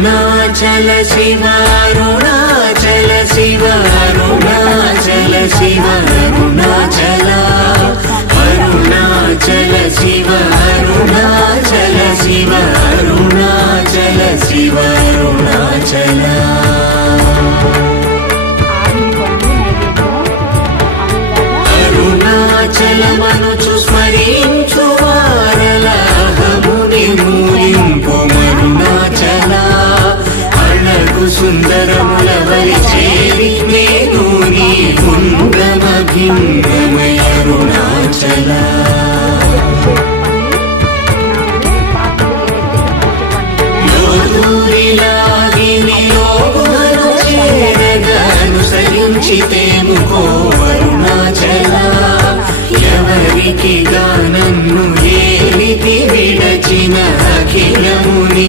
అరుణాచల శివ అరుణాచల శివ అరుణాచల శివ అరుణాచల అరుణాచల శివ అరుణాచల శివ అరుణాచల శివ అరుణాచల అరుణాచలమనుచు స్మరించు వారలహముని మూలింపు మరుణాచల అళగు సుందరముల వలి చేరి నేను నీ గుండమ భిన్నమై అరుణాచల అనుసరించితేము కో అరుణాచల ఎవరికి